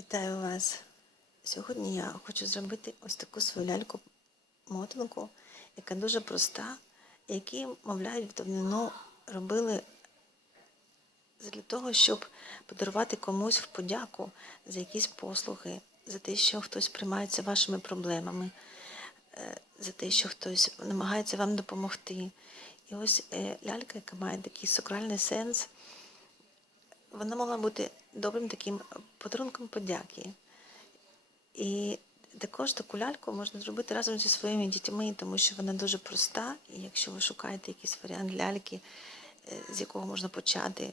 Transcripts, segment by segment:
Вітаю вас! Сьогодні я хочу зробити ось таку свою ляльку-мотанку, яка дуже проста, які, мовляють, давнину робили для того, щоб подарувати комусь в подяку за якісь послуги, за те, що хтось приймається вашими проблемами, е, за те, що хтось намагається вам допомогти. І ось е, лялька, яка має такий сакральний сенс, вона могла бути добрим таким подарунком подяки. І також таку ляльку можна зробити разом зі своїми дітьми, тому що вона дуже проста. І якщо ви шукаєте якийсь варіант ляльки, е, з якого можна почати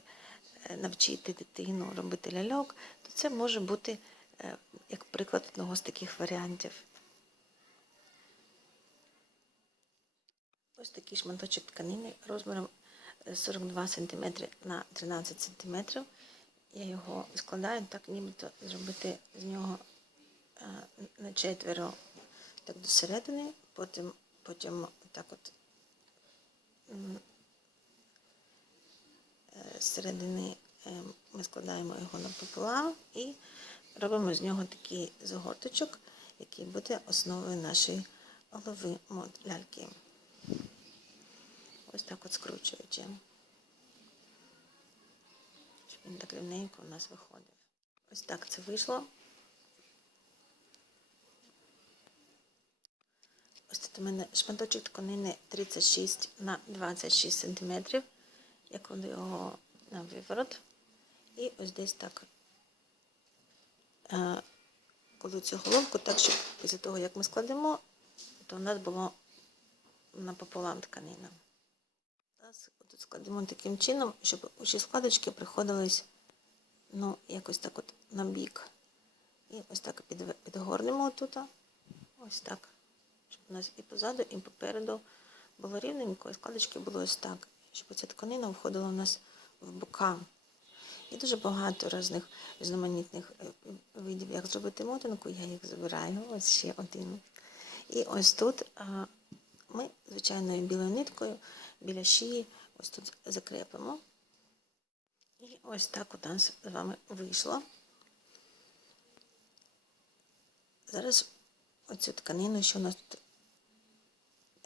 е, навчити дитину робити ляльок, то це може бути е, як приклад одного з таких варіантів. Ось такий шматочок тканини розміром 42 см на 13 см. Я його складаю так, нібито зробити з нього е, на четверо так до середини, потім, потім так от е, з середини е, ми складаємо його напополам і робимо з нього такий загорточок, який буде основою нашої голови ляльки. Ось так от скручуючи. Щоб він так рівненько у нас виходив. Ось так це вийшло. Ось тут у мене шматочок тканини 36 на 26 см. Я кладу його на виворот. І ось десь так е, кладу цю головку, так, щоб після того, як ми складемо, то у нас було напополам тканина. Тут складемо таким чином, щоб усі складочки приходились ну, якось так от на бік. І ось так підгорнемо тут. Ось так. Щоб у нас і позаду, і попереду було рівненько, і складочки були ось так. Щоб ця тканина входила у нас в бока. І дуже багато різних різноманітних е, видів, як зробити мотанку, я їх забираю. Ось ще один. І ось тут ми звичайною білою ниткою біля шиї ось тут закрепимо. І ось так у нас з вами вийшло. Зараз оцю тканину, що у нас тут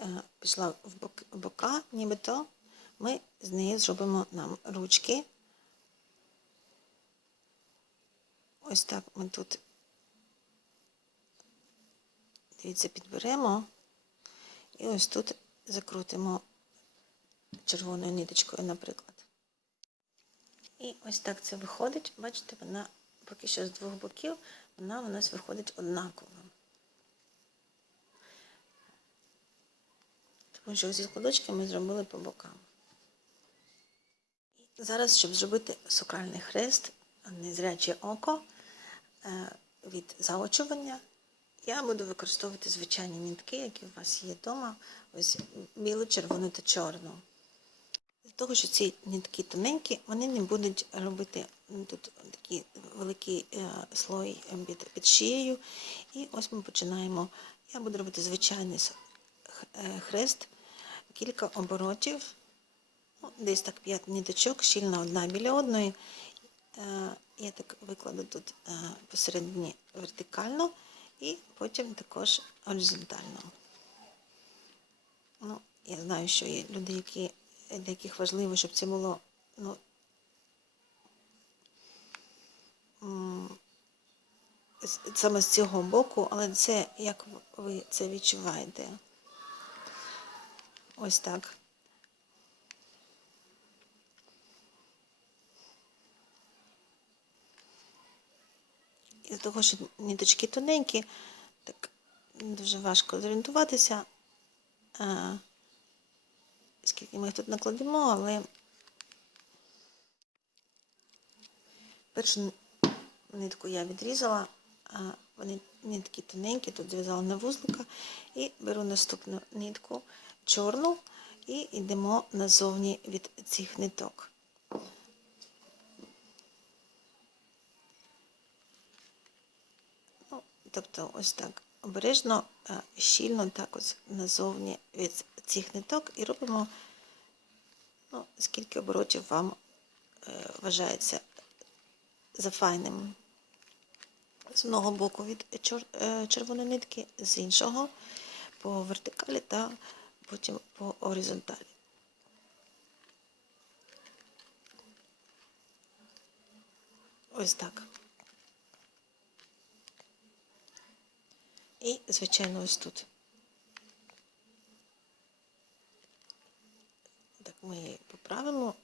е, пішла в бока, нібито, ми з неї зробимо нам ручки. Ось так ми тут, дивіться, підберемо. І ось тут закрутимо червоною ниточкою, наприклад. І ось так це виходить. Бачите, вона поки що з двох боків, вона у нас виходить однаково. Тому що зі складочки ми зробили по бокам. І зараз, щоб зробити сакральний хрест, незряче око е, від заочування, я буду використовувати звичайні нитки, які у вас є вдома, ось білу, червону та чорну. Того, що ці нитки тоненькі, вони не будуть робити тут такий великий е, слой під, під шиєю. І ось ми починаємо. Я буду робити звичайний е, хрест, кілька оборотів, ну, десь так 5 ниточок, щільно одна біля одної. Е, Я так викладу тут посередині вертикально і потім також горизонтально. Ну, я знаю, що є люди, які, для яких важливо, щоб це було ну, саме з цього боку, але це як ви це відчуваєте. Ось так. Із того, що ниточки тоненькі, так дуже важко зорієнтуватися, а, скільки ми їх тут накладемо, але першу нитку я відрізала, а вони нитки тоненькі, тут зв'язала на вузлика, і беру наступну нитку чорну і йдемо назовні від цих ниток. Ну, тобто ось так обережно, е, щільно так ось назовні від цих ниток і робимо, ну, скільки оборотів вам е, вважається за файним. з одного боку від е, червоної нитки, з іншого по вертикалі та потім по горизонталі. Ось так. І, звичайно, ось тут. Так, ми її поправимо.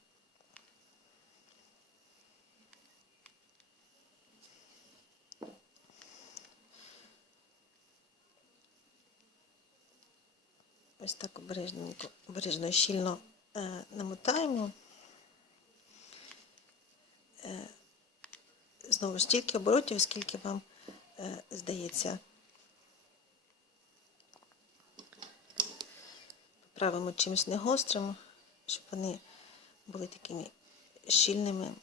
Ось так обережненько, обережно щільно е, намотаємо. Е, знову ж стільки оборотів, скільки вам е, здається. Поправимо чимось негострим, щоб вони були такими щільними.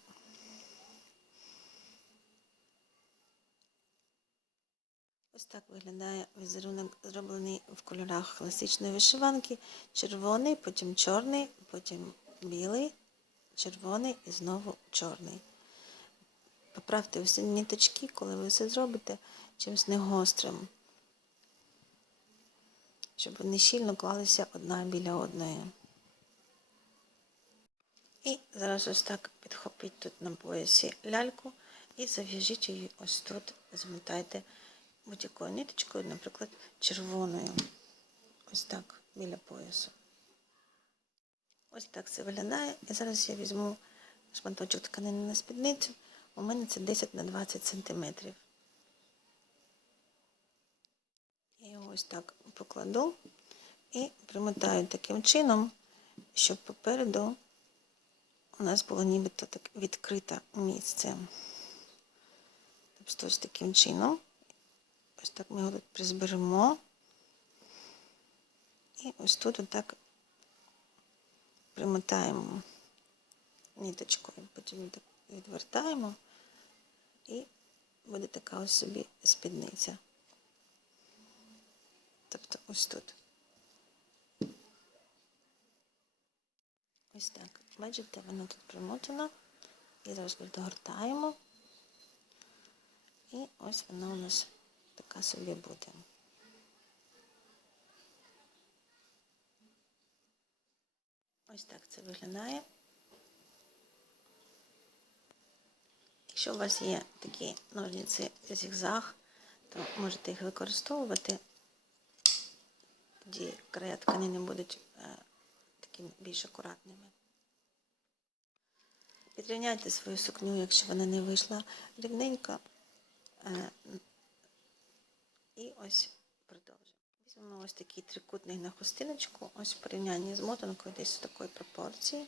Ось так виглядає візерунок, зроблений в кольорах класичної вишиванки. Червоний, потім чорний, потім білий, червоний і знову чорний. Поправте усі ниточки, коли ви все зробите чимось негострим, щоб вони щільно клалися одна біля одної. І зараз ось так підхопіть тут на поясі ляльку і зав'яжіть її ось тут, змотайте будь-якою ниточкою, наприклад, червоною. Ось так, біля поясу. Ось так це виглядає. І зараз я візьму шматочок тканини на спідницю. У мене це 10 на 20 сантиметрів. Я його ось так покладу і примотаю таким чином, щоб попереду у нас було нібито так відкрите місце. Тобто ось таким чином. Ось так ми його тут призберемо. І ось тут отак примотаємо ниточкою, потім так відвертаємо і буде така ось собі спідниця. Тобто ось тут. Ось так. Бачите, вона тут примотана. І зараз догортаємо. І ось вона у нас така собі буде. Ось так це виглядає. Якщо у вас є такі ножниці зігзаг, то можете їх використовувати. Тоді края тканини будуть е, такими більш акуратними. Підрівняйте свою сукню, якщо вона не вийшла рівненько. Е, і ось продовжуємо. Візьмемо ось такий трикутник на хустиночку, ось в порівнянні з мотанкою десь в такої пропорції.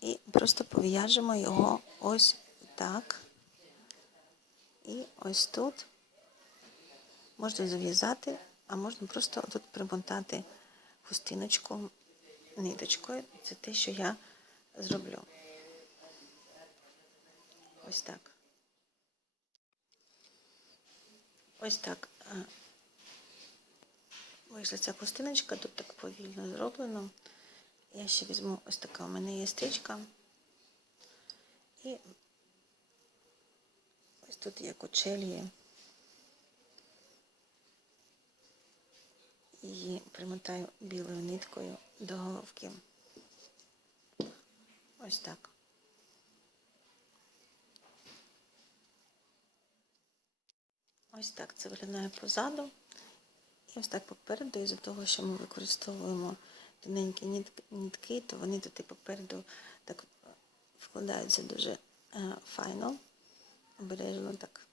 І просто пов'яжемо його ось так. І ось тут можна зав'язати, а можна просто тут примотати хустиночку ниточкою. Це те, що я зроблю. Ось так. Ось так. Вийшла ця хустиночка, тут так повільно зроблено. Я ще візьму ось така у мене є стрічка. І ось тут є кучелії. Її примотаю білою ниткою до головки. Ось так. Ось так це виглядає позаду. І ось так попереду, із-за того, що ми використовуємо тоненькі нитки, то вони тут і попереду так вкладаються дуже е, файно, обережно так.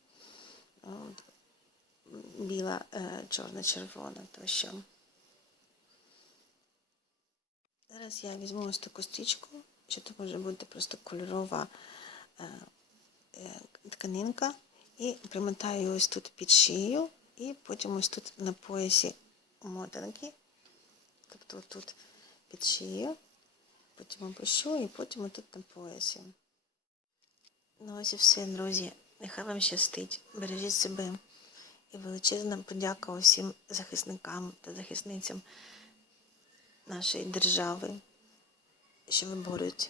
Біла, е, чорна, червона тощо. Зараз я візьму ось таку стрічку, що це може бути просто кольорова е, е, тканинка, і примотаю ось тут під шию, і потім ось тут на поясі мотанки, тобто тут під шию, потім опущу і потім тут на поясі. Ну ось і все, друзі. Нехай вам щастить. Бережіть себе. І величезна подяка усім захисникам та захисницям нашої держави, що виборюють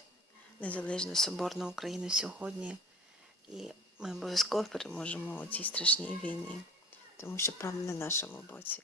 незалежну соборну Україну сьогодні. І ми обов'язково переможемо у цій страшній війні, тому що правда на нашому боці.